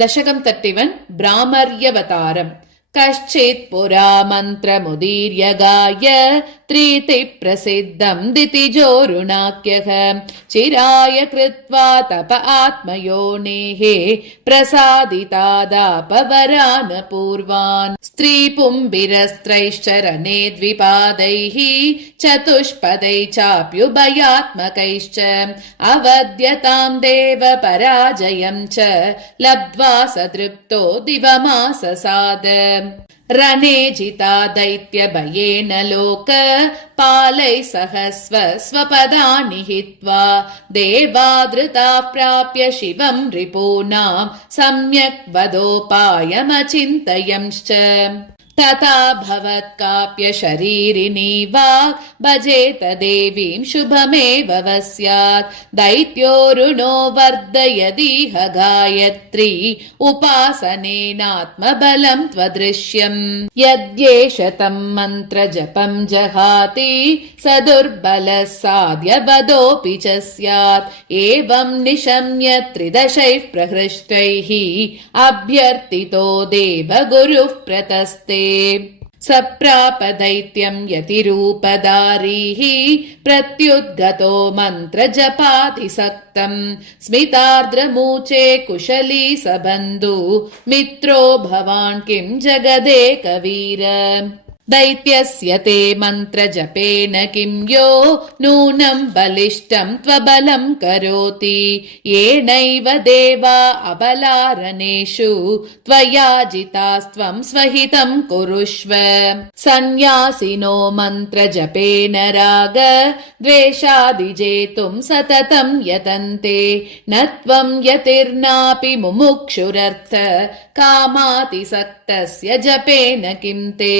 दशकं 31 भ्रामर्यवतारम्। कश्चित् पुरा मन्त्रमुदीर्य गाय त्रीति प्रसिद्धम् दितिजोरुणाख्यः चिराय कृत्वा तप आत्मयोनेः प्रसादितादापवरान् पूर्वान् स्त्रीपुम्बिरस्त्रैश्चरणे द्विपादैः चतुष्पदै चाप्युभयात्मकैश्च अवद्यताम् देव पराजयम् च लब्ध्वा सतृप्तो दिवमाससाद रणे जिता दैत्यभयेन लोक पालैः सह स्वपदानि हित्वा देवादृताः प्राप्य शिवम् रिपूनाम् सम्यक् वदोपायमचिन्तयंश्च तथा भवत्काप्य शरीरिणी वाक् भजेत देवीम् शुभमेव वस्यात् दैत्योरुणो वर्धयदिह गायत्री उपासनेनात्मबलम् त्वदृश्यम् यद्येष तम् मन्त्रजपम् जहाति स दुर्बलः साध्य वदोऽपि च स्यात् एवम् निशम्य त्रिदशैः प्रहृष्टैः अभ्यर्थितो देवगुरुः प्रतस्ते सप्राप दैत्यम् यतिरूपधारीः प्रत्युद्गतो मन्त्रजपाधिसक्तम् स्मितार्द्रमूचे कुशली स बन्धु मित्रो भवान् किम् जगदेकवीर दैत्यस्य ते मन्त्रजपेन किम् यो नूनम् बलिष्ठम् त्वबलम् करोति येनैव देवा अबलारणेषु त्वया जितास्त्वम् स्वहितम् कुरुष्व सन्न्यासिनो मन्त्रजपेन राग द्वेषादिजेतुम् सततम् यतन्ते न त्वम् यतिर्नापि मुमुक्षुरर्थ कामातिसक्तस्य जपेन किम् ते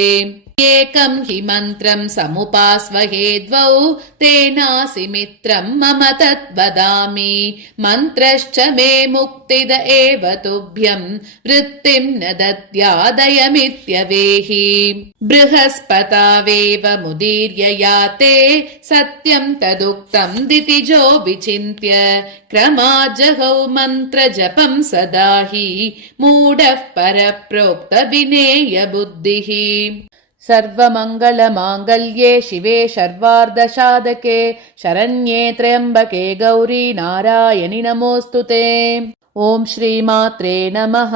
एकम् हि मन्त्रम् समुपास्वहे द्वौ तेनासि मित्रम् मम तद्वदामि मन्त्रश्च मे मुक्तिद एव तुभ्यम् वृत्तिम् न दद्यादयमित्यवेहि बृहस्पतावेव मुदीर्य याते सत्यम् तदुक्तम् दितिजो विचिन्त्य क्रमाजहौ मन्त्रजपम् सदा हि मूढः परप्रोक्त विनेय बुद्धिः सर्वमङ्गलमाङ्गल्ये शिवे सर्वार्धसाधके शरण्ये त्र्यम्बके गौरी नारायणि नमोऽस्तुते। ॐ श्रीमात्रे नमः।